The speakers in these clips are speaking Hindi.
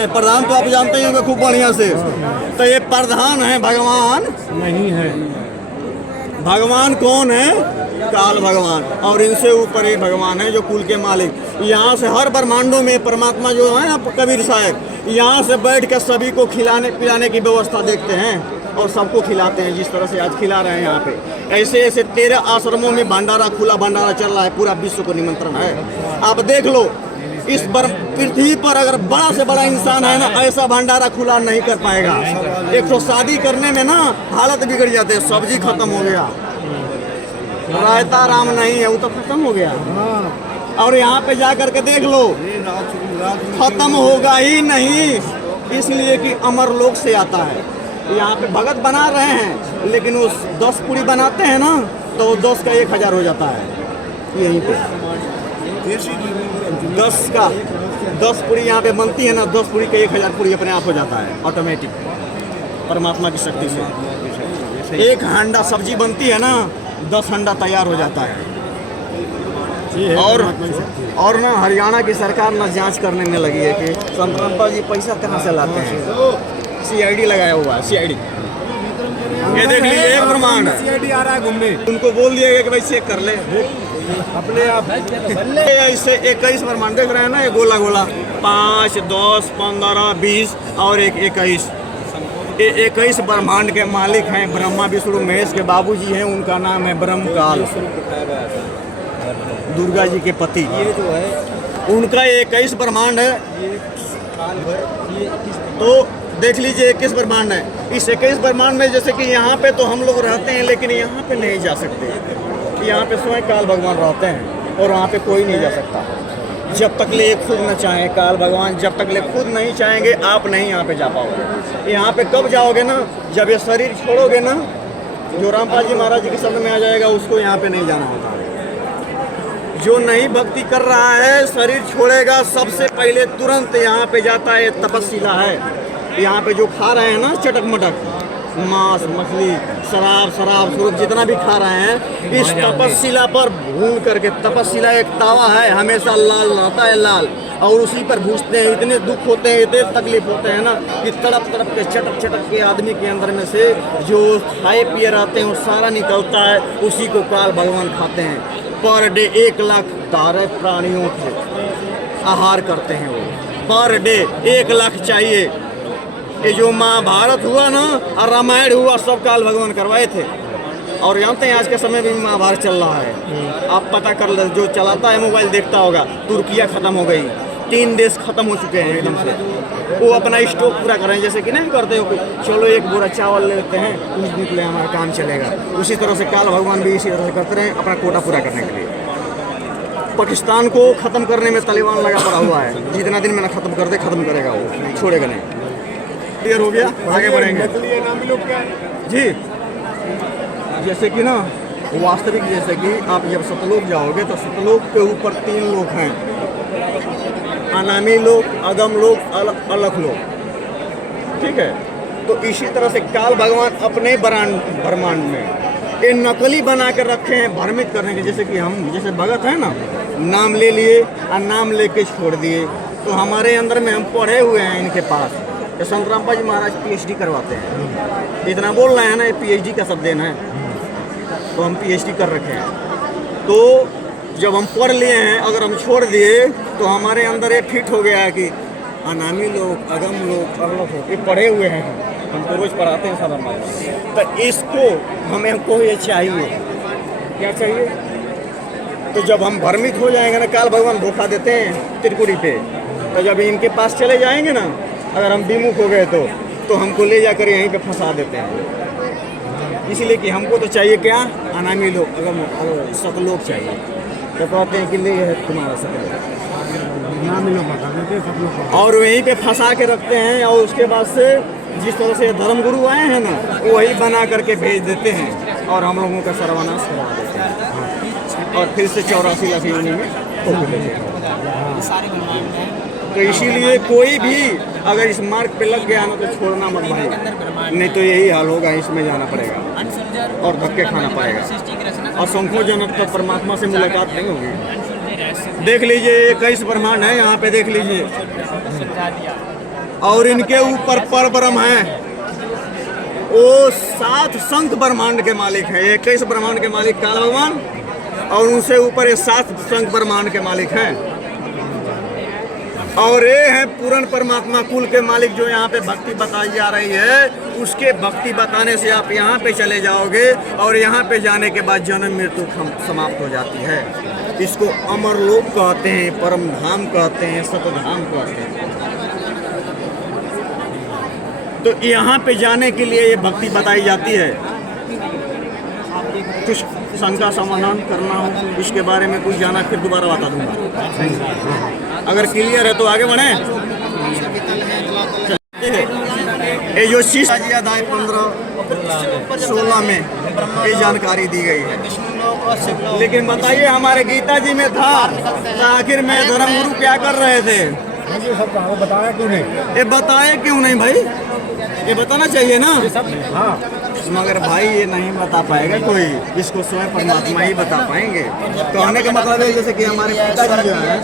हैं। प्रधान तो आप जानते ही होंगे खूब बढ़िया से। तो ये प्रधान है, भगवान नहीं है। भगवान कौन है? काल भगवान। और इनसे ऊपर ये भगवान है जो कुल के मालिक। यहाँ से हर ब्रह्मांडों में परमात्मा जो है ना, कबीर साहब यहाँ से बैठ कर सभी को खिलाने पिलाने की व्यवस्था देखते हैं और सबको खिलाते हैं, जिस तरह से आज खिला रहे हैं यहाँ पे। ऐसे ऐसे 13 आश्रमों में भंडारा, खुला भंडारा चल रहा है, पूरा विश्व को निमंत्रण है। आप देख लो, इस पृथ्वी पर अगर बड़ा से बड़ा इंसान है ना, ऐसा भंडारा खुला नहीं कर पाएगा। एक तो शादी करने में ना हालत बिगड़ जाते हैं, सब्जी खत्म हो गया, रायता राम नहीं है, वो तो खत्म हो गया। और यहाँ पे जा करके देख लो, खत्म होगा ही नहीं, इसलिए कि अमर लोक से आता है। यहाँ पे भगत बना रहे हैं, लेकिन उस 10 पूरी बनाते हैं ना, तो 10 का 1000 हो जाता है। यहीं पे 10 पूरी यहाँ पे बनती है ना, 10 पूरी का 1000 पूरी अपने आप हो जाता है ऑटोमेटिक, परमात्मा की शक्ति से। एक हांडा सब्जी बनती है ना, 10 हांडा तैयार हो जाता है। और ना हरियाणा की सरकार ना जांच करने में लगी है कि संतरामपा जी पैसा कहाँ से लाते हैं। CID लगाया हुआ है, CID। ये देख लीजिए, एक ब्रह्मांड है, CID आ रहा है घूमने। उनको बोल दिया गया कि भाई चेक कर ले अपने आप। इससे 21 ब्रह्मांड देख रहे हैं ना, ये गोला गोला 5, 10, 15, 20 और एक 21। ये 21 ब्रह्मांड के मालिक हैं ब्रह्मा विष्णु महेश के बाबूजी हैं, उनका नाम है ब्रह्मकाल, दुर्गा जी के पति। ये जो है उनका 21 ब्रह्मांड है। तो देख लीजिए 21 ब्रह्मांड है। इस 21 ब्रह्मांड में जैसे कि यहाँ पे तो हम लोग रहते हैं, लेकिन यहाँ पे नहीं जा सकते। यहाँ पे स्वयं काल भगवान रहते हैं और वहाँ पे कोई नहीं जा सकता जब तक ले खुद न चाहें। काल भगवान जब तक ले खुद नहीं चाहेंगे, आप नहीं यहाँ पे जा पाओगे। यहाँ पे कब जाओगे ना, जब ये शरीर छोड़ोगे ना, जो रामपाल जी महाराज जी के शब्द में आ जाएगा, उसको यहाँ पे नहीं जाना होता। जो नहीं भक्ति कर रहा है, शरीर छोड़ेगा, सबसे पहले तुरंत यहाँ पे जाता है। तपस्शिला है। यहाँ पे जो खा रहे हैं ना चटक मटक, मांस मछली शराब स्वरूप जितना भी खा रहे हैं, इस तपस्शिला पर भून करके, तपस्शिला एक तावा है, हमेशा लाल रहता है, लाल, और उसी पर भूजते हैं। इतने दुख होते हैं, इतने तकलीफ होते हैं ना, कि तड़प तड़प के चटक के आदमी के अंदर में से जो खाए पिए रहते हैं वो सारा निकलता है, उसी को काल भगवान खाते हैं। पर डे 1 लाख तारे प्राणियों के आहार करते हैं वो, पर डे 1 लाख चाहिए। ये जो महाभारत हुआ ना और रामायण हुआ, सब काल भगवान करवाए थे। और जानते हैं आज के समय में महाभारत चल रहा है, आप पता कर ले, जो चलाता है मोबाइल देखता होगा, तुर्किया खत्म हो गई, 3 देश खत्म हो चुके हैं एकदम से। वो अपना स्टॉक पूरा कर रहे हैं, जैसे कि नहीं करते हो, चलो 1 बोरा चावल ले लेते हैं, कुछ दिन के लिए हमारा काम चलेगा। उसी तरह से काल भगवान भी इसी तरह से करते रहे अपना कोटा पूरा करने के लिए। पाकिस्तान को खत्म करने में तालिबान लगा पड़ा हुआ है, जितना दिन में ना खत्म कर दे, खत्म करेगा वो, छोड़ेगा नहीं। क्लियर हो गया, आगे बढ़ेंगे जी। जैसे कि ना वास्तविक, जैसे कि आप जब सतलोक जाओगे तो सतलोक के ऊपर 3 लोक हैं, अनामी लोक, अगम लोक, अलख लोक, ठीक है। तो इसी तरह से काल भगवान अपने ब्रह्मांड में ये नकली बना कर रखे हैं भ्रमित करने के। जैसे कि हम जैसे भगत है ना, नाम ले लिए और नाम लेके छोड़ दिए। तो हमारे अंदर में हम पढ़े हुए हैं इनके पास, संतरामपा जी महाराज PhD करवाते हैं। इतना बोल रहे हैं ना, ये PhD का शब्द देना है, तो हम PhD कर रखे हैं। तो जब हम पढ़ लिए हैं, अगर हम छोड़ दिए तो हमारे अंदर ये फिट हो गया है कि अनामी लोग, अगम लोग, अलग लोग, ये पढ़े हुए हैं, हमको रोज पढ़ाते हैं सारा माल। तो इसको हमको ये चाहिए, क्या चाहिए? तो जब हम भ्रमित हो जाएंगे ना, काल भगवान धोखा देते हैं त्रिपुरी पे, तो जब इनके पास चले जाएंगे ना, अगर हम विमुख हो गए तो हमको ले जाकर यहीं पे फंसा देते हैं। इसलिए कि हमको तो चाहिए क्या, अनामी लोग, अगर सतलोक चाहिए, तो कहते हैं कि ले है तुम्हारा सतलोक, और वहीं पे फंसा के रखते हैं। और उसके बाद से जिस तरह से धर्मगुरु आए हैं ना, वही बना करके भेज देते हैं और हम लोगों का सर्वनाश करवा देते हैं, और फिर से 84 लाख योनि में ठोक देते हैं। तो इसीलिए कोई भी अगर इस मार्ग पे लग गया ना, तो छोड़ना मत भाई, नहीं तो यही हाल होगा, इसमें जाना पड़ेगा और धक्के खाना पड़ेगा, और संकोचजनक तो परमात्मा से मुलाकात नहीं होगी। देख लीजिए 21 ब्रह्मांड है यहाँ पे, देख लीजिए और इनके ऊपर परब्रह्म है, वो 7 संत ब्रह्मांड के मालिक हैं। 21 ब्रह्मांड के मालिक काल भगवान, और उनसे ऊपर ये 7 संत ब्रह्मांड के मालिक हैं। और ये हैं पूर्ण परमात्मा कुल के मालिक, जो यहाँ पे भक्ति बताई जा रही है। उसके भक्ति बताने से आप यहाँ पे चले जाओगे, और यहाँ पे जाने के बाद जन्म मृत्यु समाप्त हो जाती है। इसको अमर लोक कहते हैं, परम धाम कहते हैं, सतधाम कहते हैं। तो यहाँ पे जाने के लिए ये भक्ति बताई जाती है। कुछ शंका समाधान करना हो इसके बारे में कुछ जाना, फिर दोबारा बता दूंगा। अगर क्लियर है तो आगे बढ़े। ये जो चीज अध्याय 15-16 में ये जानकारी दी गई है। लेकिन बताइए, हमारे गीता जी में था तो आखिर में धर्मगुरु क्या कर रहे थे? बताया क्यों नहीं? ये बताए क्यों नहीं भाई? ये बताना चाहिए ना। हाँ, मगर भाई ये नहीं बता पाएगा कोई, इसको स्वयं परमात्मा ही बता पाएंगे। कहने का मतलब है जैसे कि हमारे पिताजी जो है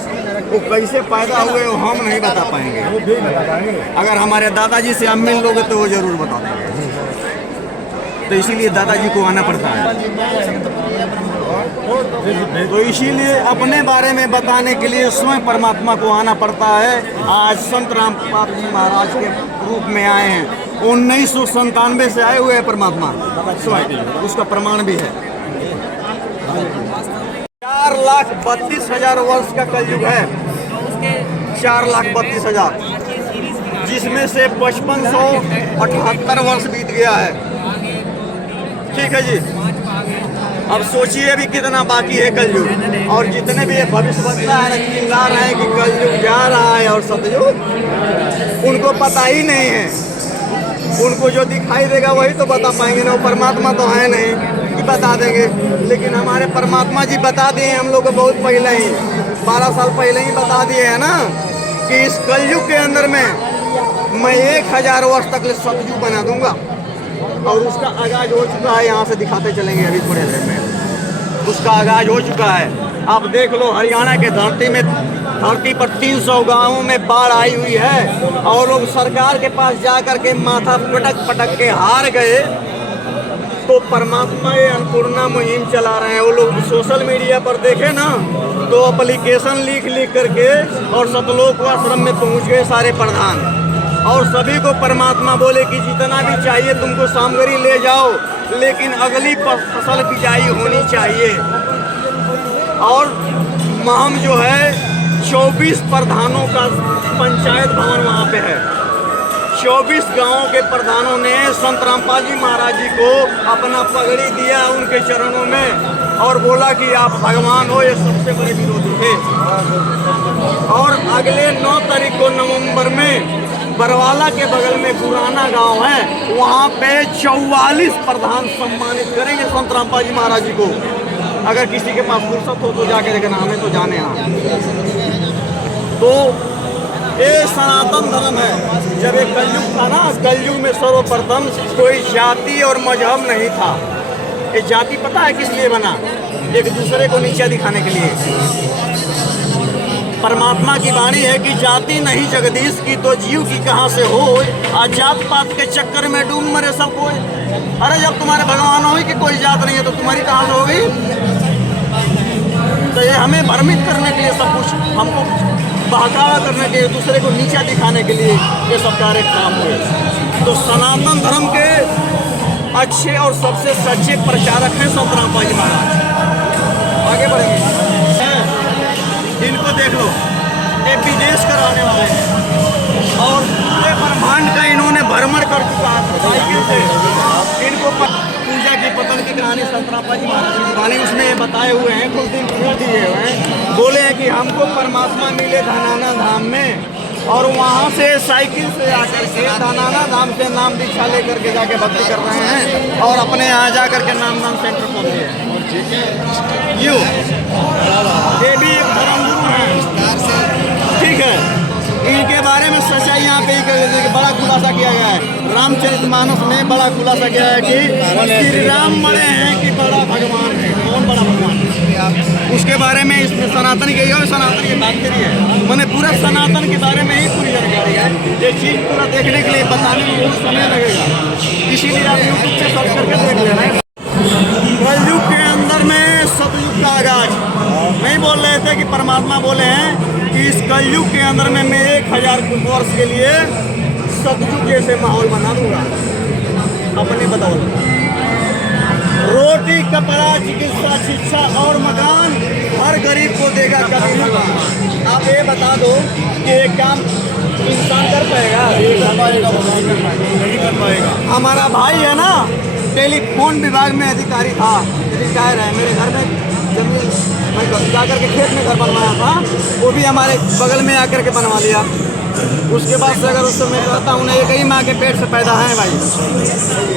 वो कैसे पैदा हुए वो हम नहीं बता पाएंगे। वो भी बता पाएंगे। अगर हमारे दादाजी से हम मिल लोगे तो वो जरूर बता देंगे। तो इसीलिए दादाजी को आना पड़ता है। तो इसीलिए अपने बारे में बताने के लिए स्वयं परमात्मा को आना पड़ता है। आज संत रामपाल जी महाराज के रूप में आए हैं। 1997 से आए हुए हैं परमात्मा स्वयं, उसका प्रमाण भी है। 4,32,000 वर्ष का कलयुग है। 4,32,000, जिसमें से 5578 वर्ष बीत गया है। ठीक है जी। अब सोचिए अभी कितना बाकी है कलयुग, और जितने भी ये भविष्यवक्ता है चिल्ला रहे हैं कि कलयुग जा रहा है और सतयुग, उनको पता ही नहीं है। उनको जो दिखाई देगा वही तो बता पाएंगे ना। वो परमात्मा तो है नहीं कि बता देंगे। लेकिन हमारे परमात्मा जी बता दिए हम लोग को बहुत पहले ही, 12 साल पहले ही बता दिए हैं ना, कि इस कलयुग के अंदर में मैं 1000 वर्ष तक सतयुग बना दूंगा। और उसका आगाज हो चुका है। यहाँ से दिखाते चलेंगे अभी थोड़े देर में। उसका आगाज हो चुका है। आप देख लो, हरियाणा के धरती पर 300 गांवों में बाढ़ आई हुई है, और लोग सरकार के पास जाकर के माथा पटक के हार गए। तो परमात्मा ये अन्नपूर्णा मुहिम चला रहे हैं। वो लोग सोशल मीडिया पर देखे ना, तो एप्लीकेशन लिख करके और सतलोक आश्रम में पहुंच गए सारे प्रधान, और सभी को परमात्मा बोले कि जितना भी चाहिए तुमको सामग्री ले जाओ, लेकिन अगली फसल बिजाई होनी चाहिए। और महम जो है 24 प्रधानों का पंचायत भवन वहाँ पे है। 24 गांवों के प्रधानों ने संत रामपाल जी महाराज जी को अपना पगड़ी दिया उनके चरणों में, और बोला कि आप भगवान हो। ये सबसे बड़े विरोधी थे। और अगले 9 तारीख को नवंबर में बरवाला के बगल में पुराना गांव है, वहाँ पे 44 प्रधान सम्मानित करेंगे संत रामपाल जी महाराज जी को। अगर किसी के पास फुर्सत हो तो जाके देखना, हमें तो जाने यहाँ। तो ये सनातन धर्म है। जब एक कलयुग था ना, कलयुग में सर्वप्रथम कोई जाति और मजहब नहीं था। ये जाति पता है किस लिए बना? एक दूसरे को नीचा दिखाने के लिए। परमात्मा की वाणी है कि जाति नहीं जगदीश की, तो जीव की कहाँ से हो। आज जात पात के चक्कर में डूब मरे सब कोई। अरे जब तुम्हारे भगवान हो कि कोई जात नहीं है तो तुम्हारी कहाँ से हो गई? तो ये हमें भ्रमित करने के लिए सब कुछ, हमको बहकावा करने के लिए, दूसरे को नीचा दिखाने के लिए ये सब कार्य काम हुए। तो सनातन धर्म के अच्छे और सबसे सच्चे प्रचारक हैं संत रामपाल जी महाराज। आगे बढ़ेंगे। इनको देख लो, ये विदेश कराने वाले हैं, और पूरे ब्रह्मांड का इन्होंने भ्रमण कर चुका है साइकिल से। इनको पूजा की पतन की कहानी संत रामपाल जी महाराज की कहानी उसमें बताए हुए हैं, कुछ दिन पूरा दिए हुए हैं। बोले हैं कि हमको परमात्मा मिले धनाना धाम में, और वहाँ से साइकिल से आकर के धनाना धाम से नाम दीक्षा लेकर के जाके भक्ति कर रहे हैं, और अपने यहाँ जाकर के नाम सेंटर खोल दिए हैं। यूँ ये भी एक धर्मगुरु हैं। ठीक है, इनके बारे में सच्चाई यहाँ पे ही बड़ा खुलासा किया गया है। रामचरितमानस में बड़ा खुलासा किया है कि श्री राम बड़े हैं कि बड़ा भगवान है। कौन बड़ा भगवान है? उसके बारे में इसमें सनातन की और सनातन की बात करी है। मैंने पूरा सनातन के बारे में ही पूरी जानकारी है। ये चीज़ पूरा देखने के लिए बताने में बहुत समय लगेगा, इसीलिए आप यूट्यूब से सर्च करके देख लेना। कलयुग के अंदर में सतयुग का आगाज नहीं बोल रहे थे कि परमात्मा बोले हैं कि इस कलयुग के अंदर में मैं 1000 वर्ष के लिए सतयुग जैसे माहौल बना दूंगा। अपने बताओ, रोटी, कपड़ा, चिकित्सा, शिक्षा और मकान हर गरीब को देगा कभी नहीं। आप ये बता दो कि एक काम इंसान कर पाएगा? नहीं कर पाएगा। हमारा भाई है ना, टेलीफोन विभाग में अधिकारी था, रिटायर है। मेरे घर में जमीन मैं जाकर के खेत में घर बनवाया था, वो भी हमारे बगल में आकर के बनवा लिया। उसके बाद से अगर उससे मैं कहता हूँ ना, एक ही माँ के पेट से पैदा है भाई,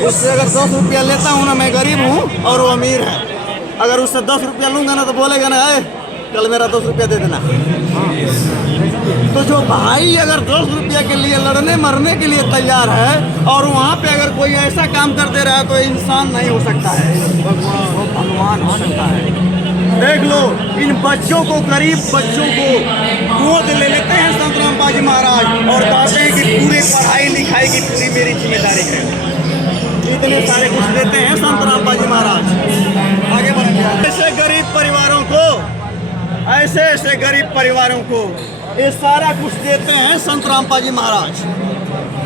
उससे अगर 10 रुपया लेता हूँ ना, मैं गरीब हूँ और वो अमीर है, अगर उससे 10 रुपया लूँगा ना तो बोलेगा ना, कल मेरा 10 रुपया दे देना। तो जो भाई अगर 10 रुपया के लिए लड़ने मरने के लिए तैयार है और वहाँ पे अगर कोई ऐसा काम कर दे रहा है तो इंसान नहीं हो सकता है, वो भगवान हो सकता है। देख लो, इन बच्चों को, गरीब बच्चों को गोद ले लेते हैं संत रामपाल जी महाराज और कहते हैं कि पूरी पढ़ाई लिखाई की पूरी मेरी जिम्मेदारी है। इतने सारे कुछ देते हैं संत रामपाल जी महाराज। आगे बढ़ेंगे। ऐसे गरीब परिवारों को, ऐसे गरीब परिवारों को ये सारा कुछ देते हैं संत रामपाल जी महाराज।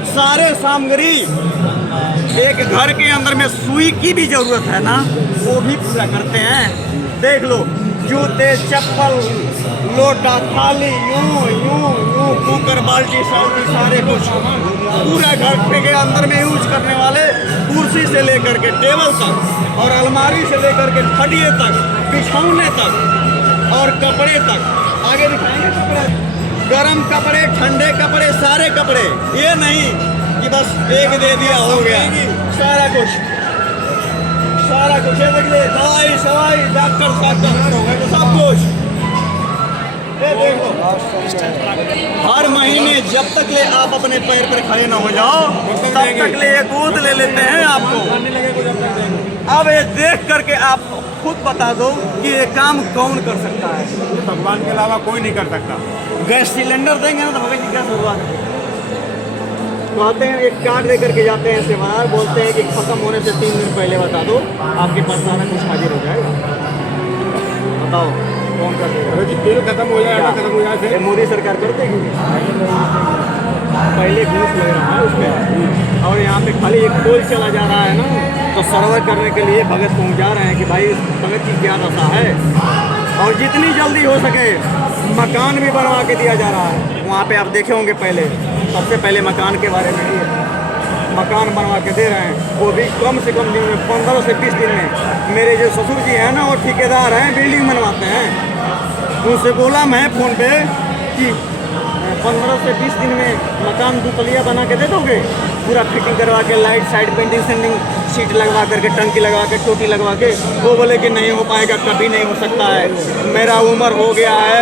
सारे सामग्री, एक घर के अंदर में सुई की भी जरूरत है ना, वो भी पूरा करते हैं। देख लो, जूते, चप्पल, लोटा, थाली, यूं कुकर, बाल्टी, सब्जी, सारे कुछ पूरा घर के अंदर में यूज करने वाले, कुर्सी से लेकर के टेबल तक और अलमारी से लेकर के खटिए तक, बिछौने तक और कपड़े तक। आगे दिखाएंगे कपड़े, गरम कपड़े, ठंडे कपड़े, सारे कपड़े। ये नहीं कि बस एक दे दिया हो गया, सारा कुछ ये देख ले, दवाई सवाई, डॉक्टर सब कुछ। ये देखो, हर महीने जब तक ले आप अपने पैर पर खड़े ना हो जाओ तब तक ले ये गोद ले लेते हैं आपको। अब ये देख करके आप खुद बता दो कि ये काम कौन कर सकता है? भगवान के अलावा कोई नहीं कर सकता। गैस सिलेंडर देंगे ना तो भगवान जी क्या शुरुआत है? कहते हैं एक कार्ड दे करके जाते हैं सेवादार, बोलते हैं कि खत्म होने से 3 दिन पहले बता दो, आपके पास सारा कुछ हाजिर हो जाएगा। बताओ कौन कर देगा? अरे जी, तेल खत्म हो जाएगा, खत्म हो जाए मोदी सरकार कर देगी। पहले घूस लग रहा है उसमें, और यहाँ पे खाली एक पोल चला जा रहा है ना, तो सर्वे करने के लिए भगत पहुँचा रहे हैं कि भाई इस भगत की क्या दशा है। और जितनी जल्दी हो सके मकान भी बनवा के दिया जा रहा है। वहाँ पे आप देखे होंगे, पहले सबसे पहले मकान के बारे में ही मकान बनवा के दे रहे हैं, वो भी कम से कम दिन में 15 से 20 दिन में। मेरे जो ससुर जी हैं ना, वो ठेकेदार हैं, बिल्डिंग बनवाते हैं। उनसे बोला मैं फ़ोन पे कि 15 से 20 दिन में मकान 2 तलिया बना के दे दोगे, पूरा फिटिंग करवा के, light side painting sending seat लगवा करके, टंकी लगवा के, टोटी लगवा के। वो बोले कि नहीं हो पाएगा, कभी नहीं हो सकता है। मेरा उम्र हो गया है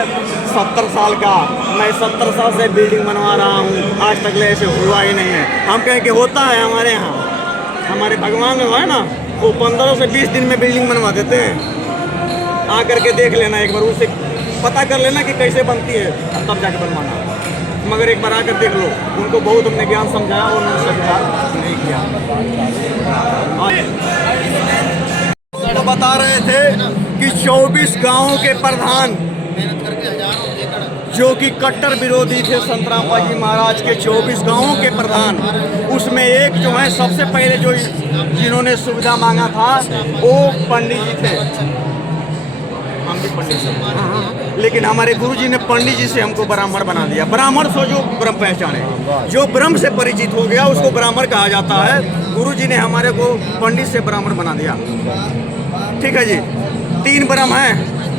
70 साल का, मैं 70 साल से बिल्डिंग बनवा रहा हूँ, आज तक ऐसे हुआ ही नहीं है। हम कहें कि होता है हमारे यहाँ, हमारे भगवान जो है ना, वो 15 से 20 दिन में बिल्डिंग बनवा देते हैं। आ करके देख लेना एक बार, उससे पता कर लेना कि कैसे बनती है, तब जाके बनवाना। मगर एक बार आकर देख लो, उनको बहुत हमने ज्ञान समझाया और उन्होंने स्वीकार नहीं किया। तो बता रहे थे कि 24 गांवों के प्रधान जो कि कट्टर विरोधी थे संत रामपाल जी महाराज के, 24 गांवों के प्रधान, उसमें एक जो है सबसे पहले जो जिन्होंने सुविधा मांगा था वो पंडित जी थे। हम भी पंडित से, लेकिन हमारे गुरु जी ने पंडित जी से हमको ब्राह्मण बना दिया। ब्राह्मण सो जो ब्रह्म पहचाने, जो ब्रह्म से परिचित हो गया उसको ब्राह्मण कहा जाता है। गुरु जी ने हमारे को पंडित से ब्राह्मण बना दिया। ठीक है जी, 3 ब्रह्म हैं,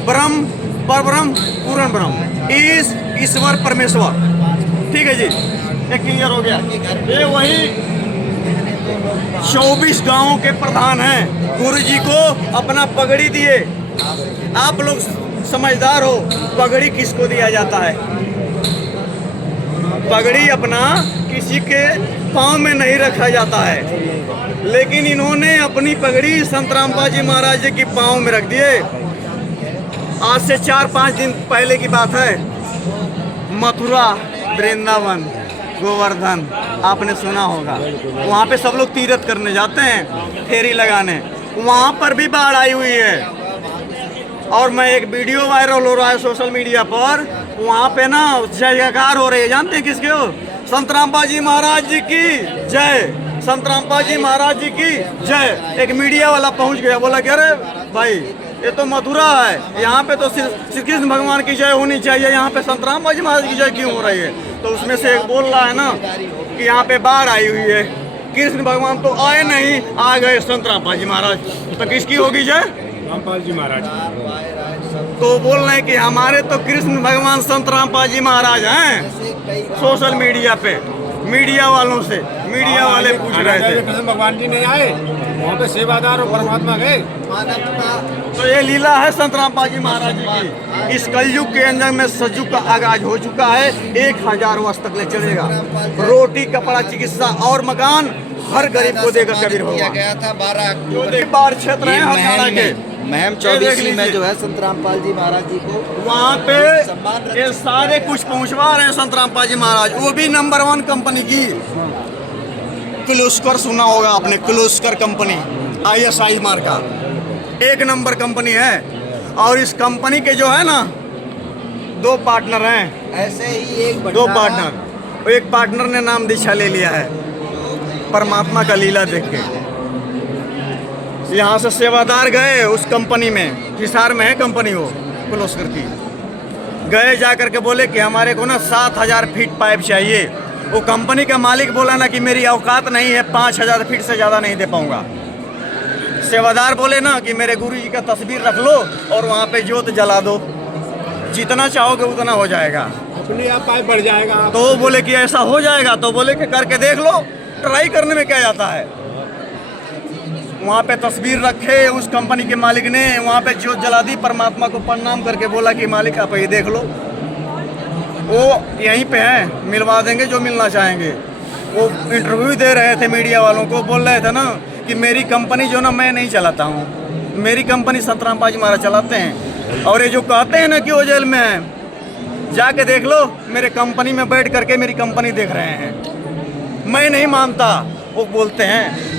ब्रह्म, परब्रह्म, पूर्ण ब्रह्म, ईश्वर परमेश्वर। ठीक है जी, ये क्लियर हो गया। ये वही 24 गांवों के प्रधान हैं। गुरु जी को अपना पगड़ी दिए। आप लोग समझदार हो, पगड़ी किसको दिया जाता है? पगड़ी अपना किसी के पाँव में नहीं रखा जाता है, लेकिन इन्होंने अपनी पगड़ी संत रामपाल जी महाराज जी की पाँव में रख दिए। आज से 4-5 दिन पहले की बात है, मथुरा, वृंदावन, गोवर्धन आपने सुना होगा, वहाँ पे सब लोग तीर्थ करने जाते हैं, फेरी लगाने, वहाँ पर भी बाढ़ आई हुई है। और मैं एक वीडियो वायरल हो रहा है सोशल मीडिया पर, वहाँ पे ना जयकार हो रही है, जानते हैं किसके हो? संत रामपाल जी महाराज जी की जय, संत रामपाल जी महाराज जी की जय। एक मीडिया वाला पहुँच गया, बोला कि अरे भाई ये तो मथुरा है, यहाँ पे तो श्री कृष्ण भगवान की जय होनी चाहिए, यहाँ पे संत रामपाल जी महाराज की जय क्यों हो रही है? तो उसमें से एक बोल रहा है ना कि यहाँ पे बाढ़ आई हुई है, कृष्ण भगवान तो आए नहीं, आ गए संत रामपाल जी महाराज, तो किसकी होगी जय? रामपाल जी महाराज। तो बोल रहे हैं कि हमारे तो कृष्ण भगवान संत रामपाल जी महाराज हैं। सोशल मीडिया पे मीडिया वालों से, मीडिया वाले पूछ रहे थे, कृष्ण भगवान जी नहीं आए, वहाँ पे सेवादार और परमात्मा गए। तो ये लीला है संत रामपाल जी महाराज जी की। इस कलयुग के अंदर में सतयुग का आगाज हो चुका है, 1000 वर्ष तक ले चलेगा। रोटी, कपड़ा, चिकित्सा और मकान हर गरीब को देगा कबीर भगवान। गया था 12 अक्टूबर बाढ़ क्षेत्र है हरियाणा के, महम 24 में जो है संत रामपाल जी महाराज जी को वहाँ पे ये सारे कुछ पहुँचवा रहे हैं संत रामपाल जी महाराज, वो भी नंबर 1 कंपनी की। किर्लोस्कर सुना होगा आपने, Kirloskar company, ISI मार्का, 1 number company है। और इस कंपनी के जो है ना 2 पार्टनर हैं, ऐसे ही एक 2 पार्टनर, एक पार्टनर ने नाम दीक्षा ले लिया है परमात्मा का लीला देख के। यहाँ से सेवादार गए उस कंपनी में, हिसार में है कंपनी वो किर्लोस्कर की, गए जा करके बोले कि हमारे को ना 7000 फीट पाइप चाहिए। वो कंपनी का मालिक बोला ना कि मेरी औकात नहीं है, 5000 फीट से ज़्यादा नहीं दे पाऊँगा। सेवादार बोले ना कि मेरे गुरु जी का तस्वीर रख लो और वहाँ पे जोत जला दो, जितना चाहोगे उतना हो जाएगा। अपने आप पाइप बढ़ जाएगा। तो वो बोले कि ऐसा हो जाएगा, तो बोले कि करके देख लो, ट्राई करने में क्या जाता है। वहाँ पे तस्वीर रखे उस कंपनी के मालिक ने, वहाँ पे जोत जला दी, परमात्मा को प्रणाम करके बोला कि मालिक आप ये देख लो, वो यहीं पे हैं, मिलवा देंगे जो मिलना चाहेंगे। वो इंटरव्यू दे रहे थे मीडिया वालों को, बोल रहे थे ना कि मेरी कंपनी जो ना मैं नहीं चलाता हूँ, मेरी कंपनी संत रामपाल जी महाराज चलाते हैं। और ये जो कहते हैं ना कि वो जेल में है, जाके देख लो, मेरे कंपनी में बैठ करके मेरी कंपनी देख रहे हैं। मैं नहीं मानता, वो बोलते हैं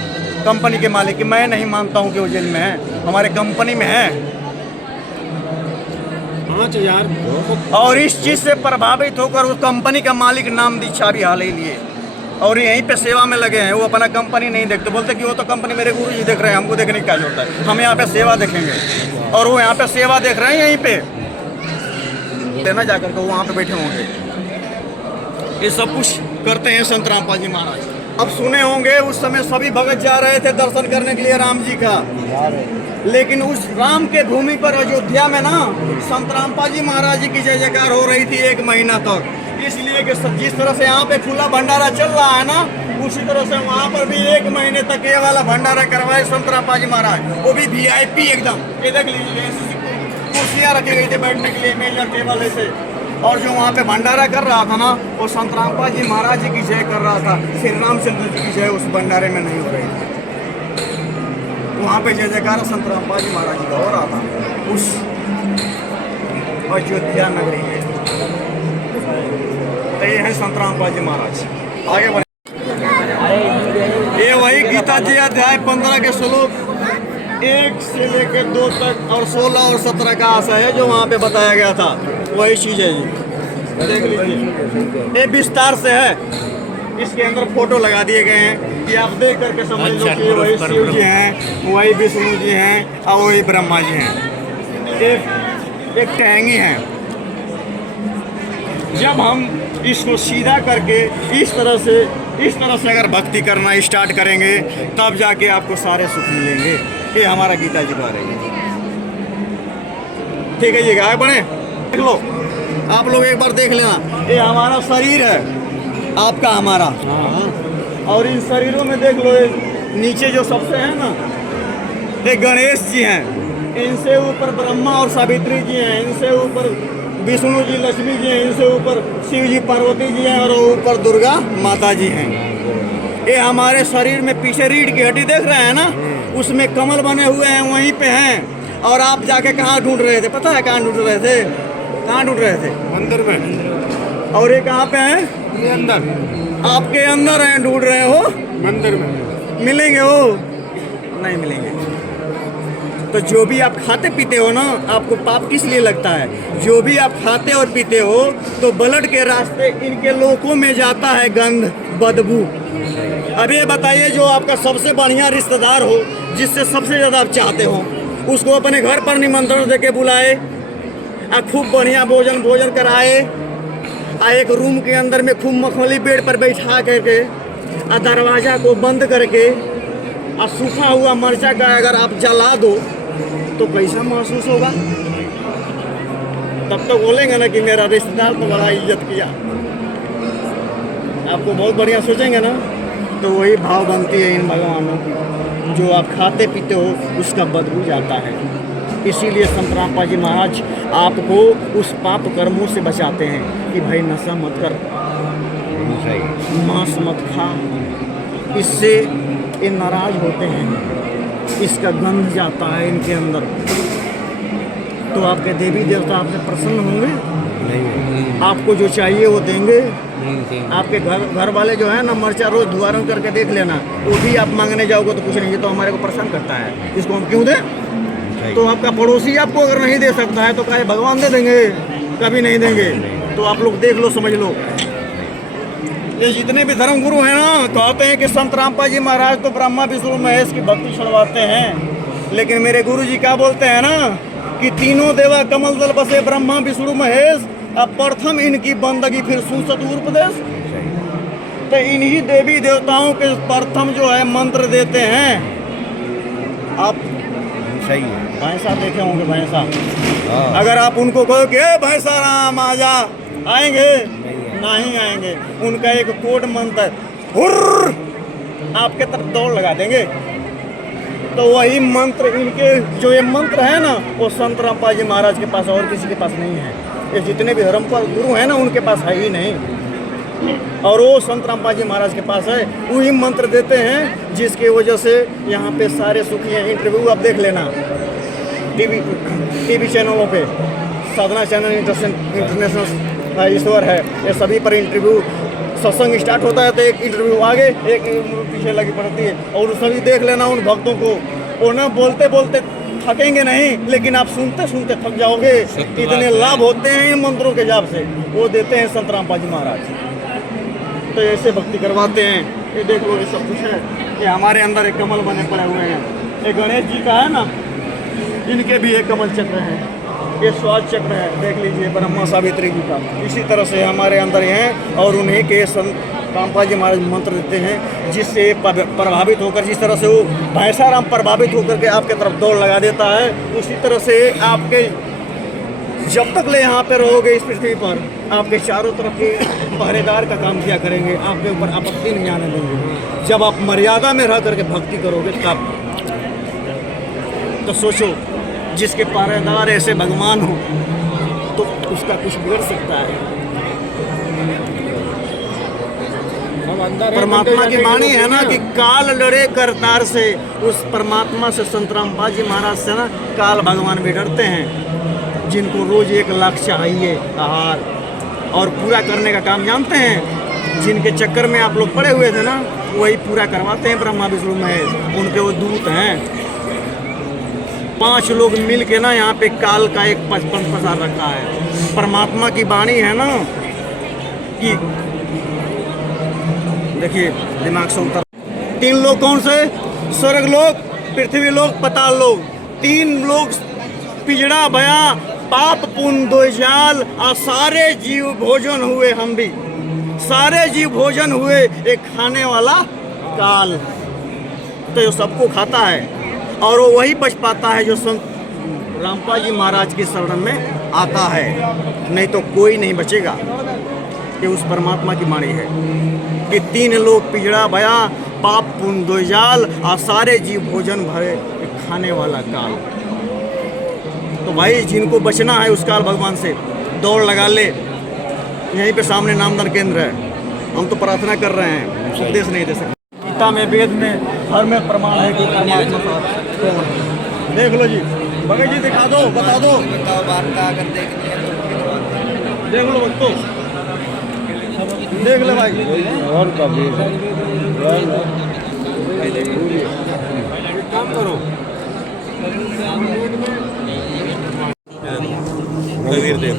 कंपनी के मालिक कि मैं नहीं मानता हूँ कि वो जेल में है, हमारे कंपनी में है। 5000। और इस चीज़ से प्रभावित होकर उस कंपनी का मालिक नाम दीक्षा भी हाल ही लिए और यहीं पे सेवा में लगे हैं। वो अपना कंपनी नहीं देखते, बोलते कि वो तो कंपनी मेरे गुरु जी देख रहे हैं, हमको देखने की क्या जरूरत है, हम यहाँ पे सेवा देखेंगे। और वो यहाँ पे सेवा देख रहे हैं, यहीं पे लेना जाकर के वहाँ पे बैठे होंगे। ये सब कुछ करते हैं संत रामपाल जी महाराज। अब सुने होंगे उस समय सभी भगत जा रहे थे दर्शन करने के लिए राम जी का, लेकिन उस राम के भूमि पर अयोध्या में ना संत रामपाल जी महाराज जी की जय जयकार हो रही थी 1 महीना तक। इसलिए कि जिस तरह से यहाँ पे खुला भंडारा चल रहा है ना, उसी तरह से वहाँ पर भी 1 महीने तक ये वाला भंडारा करवाए संत रामपाल जी महाराज, वो भी VIP एकदम। ये देख लीजिए, कुर्सियाँ रखी गई थी बैठने के लिए, मेज और टेबल ऐसे। और जो वहाँ पे भंडारा कर रहा था ना, वो संत रामपाल जी महाराज जी की जय कर रहा था, श्री रामचंद्र जी की जय उस भंडारे में नहीं हो रही थी। वहाँ पे जय जयकार संत रामपाल जी महाराज जी का हो रहा था उस अयोध्या नगरी में। तो ये है संत रामपाल जी महाराज। आगे बढ़े, ये वही गीता जी अध्याय 15 के श्लोक 1 से लेकर 2 तक और 16 और 17 का आशय है जो वहाँ पे बताया गया था, वही चीज़ है जी, देख लीजिए। ये विस्तार से है, इसके अंदर फोटो लगा दिए गए हैं कि आप देख करके समझ लो कि वही शिव जी हैं, वही विष्णु जी हैं और वही ब्रह्मा जी हैं। एक टहंगी है। जब हम इसको सीधा करके इस तरह से अगर भक्ति करना स्टार्ट करेंगे, तब जाके आपको सारे सुख मिलेंगे। ये हमारा गीता जी का रही है। ठीक है जी, आगे बढ़े, देख लो आप लोग एक बार देख लेना। ये हमारा शरीर है, आपका हमारा, और इन शरीरों में देख लो, नीचे जो सबसे है ना, ये गणेश जी हैं, इनसे ऊपर ब्रह्मा और सावित्री जी हैं, इनसे ऊपर विष्णु जी लक्ष्मी जी हैं, इनसे ऊपर शिव जी पार्वती जी हैं, और ऊपर दुर्गा माता जी हैं। ये हमारे शरीर में पीछे रीढ़ की हड्डी देख रहे हैं ना, उसमें कमल बने हुए हैं, वहीं पे हैं। और आप जाके कहाँ ढूंढ रहे थे, पता है कहाँ ढूंढ रहे थे? कहाँ ढूंढ रहे थे? मंदिर में। और ये कहाँ पे हैं? ये अंदर आपके अंदर हैं, ढूंढ रहे हो? मंदिर में मिलेंगे वो? नहीं मिलेंगे। तो जो भी आप खाते पीते हो ना, आपको पाप किस लिए लगता है? जो भी आप खाते और पीते हो तो ब्लड के रास्ते इनके लोकों में जाता है गंध, बदबू। अब ये बताइए, जो आपका सबसे बढ़िया रिश्तेदार हो, जिससे सबसे ज़्यादा आप चाहते हो, उसको अपने घर पर निमंत्रण देके बुलाए, खूब बढ़िया भोजन कराए, एक रूम के अंदर में खूब मखमली बेड पर बैठा करके, दरवाज़ा को बंद करके, सूखा हुआ मरचा का अगर आप जला दो तो कैसा महसूस होगा? तब तो बोलेंगे ना कि मेरा रिश्तेदार तो बड़ा इज्जत किया। आपको बहुत बढ़िया सोचेंगे ना, तो वही भाव बनती है इन भगवानों की। जो आप खाते पीते हो उसका बदबू जाता है। इसीलिए संत रामपाल जी महाराज आपको उस पाप कर्मों से बचाते हैं कि भाई नशा मत कर, मांस मत खा, इससे ये नाराज होते हैं, इसका गंध जाता है इनके अंदर। तो आपके देवी देवता आपसे प्रसन्न होंगे? नहीं। आपको जो चाहिए वो देंगे। आपके घर वाले जो है ना, मरचा रोज धुआरन करके देख लेना, वो भी आप मांगने जाओगे तो कुछ नहीं, ये तो हमारे को परेशान करता है, इसको हम क्यों दें? तो आपका पड़ोसी आपको अगर नहीं दे सकता है तो क्या भगवान दे देंगे? कभी नहीं देंगे। तो आप लोग देख लो, समझ लो। ये जितने भी धर्म गुरु हैं ना, कहते हैं कि संत रामपाल जी महाराज तो ब्रह्मा विष्णु महेश की भक्ति छुड़वाते हैं, लेकिन मेरे गुरु जी क्या बोलते हैं ना कि तीनों देवा कमल दल बसे ब्रह्मा विष्णु महेश, अब प्रथम इनकी बंदगी फिर सुसतुर उपदेश। तो इन्हीं देवी देवताओं के प्रथम जो है मंत्र देते हैं। आप सही है। भैंसा देखे होंगे, भैंसा, अगर आप उनको कहो कि भैंसा राम आजा, आएंगे? नहीं आएंगे। उनका एक कोड मंत्र है, हुर्र, आपके तरफ दौड़ लगा देंगे। तो वही मंत्र, इनके जो ये मंत्र है ना, वो संत रामपाल जी महाराज के पास और किसी के पास नहीं है। ये जितने भी धर्म पर गुरु हैं ना, उनके पास है ही नहीं, और वो संत रामपाल जी महाराज के पास है। वही मंत्र देते हैं जिसकी वजह से यहाँ पे सारे सुखी हैं। इंटरव्यू आप देख लेना टीवी चैनलों पे, साधना चैनल इंटरनेशनल ईश्वर है, ये सभी पर इंटरव्यू। सत्संग स्टार्ट होता है तो एक इंटरव्यू आगे, एक पीछे लगी पड़ती है, और सभी देख लेना उन भक्तों को। वो ना बोलते बोलते थकेंगे नहीं, लेकिन आप सुनते सुनते थक जाओगे। इतने लाभ होते हैं इन मंत्रों के जाप से, वो देते हैं संत रामपाल जी महाराज। तो ऐसे भक्ति करवाते हैं। ये देख लो, ये सब कुछ है। ये हमारे अंदर एक कमल बने पड़े हुए हैं। ये गणेश जी का है ना, इनके भी एक कमल चक्र है, ये स्वाद चक्र है, देख लीजिए, ब्रह्मा सावित्री जी का। इसी तरह से हमारे अंदर हैं, और उन्हीं के संत रामपाल जी महाराज मंत्र देते हैं, जिससे प्रभावित होकर, जिस तरह से वो भैंसा राम प्रभावित होकर के आपके तरफ दौड़ लगा देता है, उसी तरह से आपके जब तक ले यहाँ पे रहोगे इस पृथ्वी पर, आपके चारों तरफ के पहरेदार का काम किया करेंगे, आपके ऊपर आपत्ति नहीं आने देंगे। जब आप मर्यादा में रह करके भक्ति करोगे तब। तो सोचो, जिसके पहरेदार ऐसे भगवान हो तो उसका कुछ बिगड़ सकता है। परमात्मा की वाणी है ना कि काल लड़े करतार से। उस परमात्मा से, संत रामपाल जी महाराज से ना, काल भगवान भी डरते हैं। जिनको रोज 1 लाख चाहिए आहार, और पूरा करने का काम जानते हैं, जिनके चक्कर में आप लोग पड़े हुए थे ना, वही पूरा करवाते हैं ब्रह्मा विष्णु महेश। उनके वो दूत हैं। 5 लोग मिल के ना यहाँ पे काल का एक 55 पसार रखा है। परमात्मा की वाणी है ना कि देखिए, दिमाग से उतर। 3 लोग कौन से? स्वर्ग लोक, पृथ्वी लोक, पाताल लोक। 3 लोग पिजड़ा भया, पाप पुण्य दो जाल, और सारे जीव भोजन हुए। हम भी सारे जीव भोजन हुए, एक खाने वाला काल। तो ये सबको खाता है, और वो वही बच पाता है जो संत रामपाल जी महाराज की शरण में आता है, नहीं तो कोई नहीं बचेगा। ये उस परमात्मा की वाणी है कि 3 लोग पिजड़ा भया, पाप पुण्य दो जाल, और सारे जीव भोजन भरे, एक खाने वाला काल। तो भाई, जिनको बचना है उस काल भगवान से, दौड़ लगा ले। यहीं पे सामने नामदान केंद्र है। हम तो प्रार्थना कर रहे हैं, उपदेश नहीं दे सकते। गीता में, वेद में, हर में प्रमाण है कि परमात्मा कौन है। देख लो जी। भगत जी दिखा दो, बता दो, बताओ वार्ता अगर देखनी है तो देख लो बच्चों, देख ले भाई। और कभी काम करो कबीर देव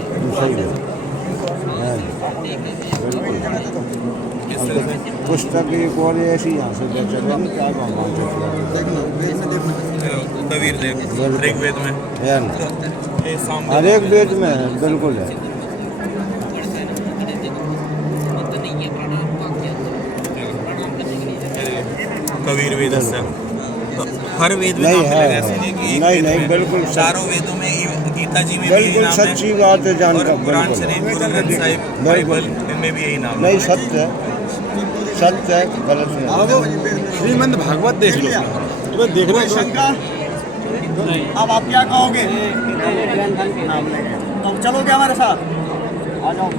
पुस्तक एक और ऐसी यहाँ से बेचा जाए क्या भगवान कबीर देव ऋग्वेद में हर एक वेद में है, बिल्कुल है। कबीर वेद हर वेद में नहीं नाम है, मिलेगा, ऐसे नहीं कि एक नहीं वेद नहीं में। बिल्कुल चारों वेदों में गीता जी में भी यही बिल्कुल नाम है सच्ची बात है जान और का, कुरान बिल्कुल शरीफ गुरु ग्रंथ साहिब बाइबल इनमें भी यही नाम है। नहीं सत्य है, सत्य है, गलत नहीं। श्रीमद् भागवत देख लो तुम्हें देखना कोई शंका? अब आप क्या कहोगे? नाम लेंगे। तो चलोगे हमारे साथ? आ जाओ।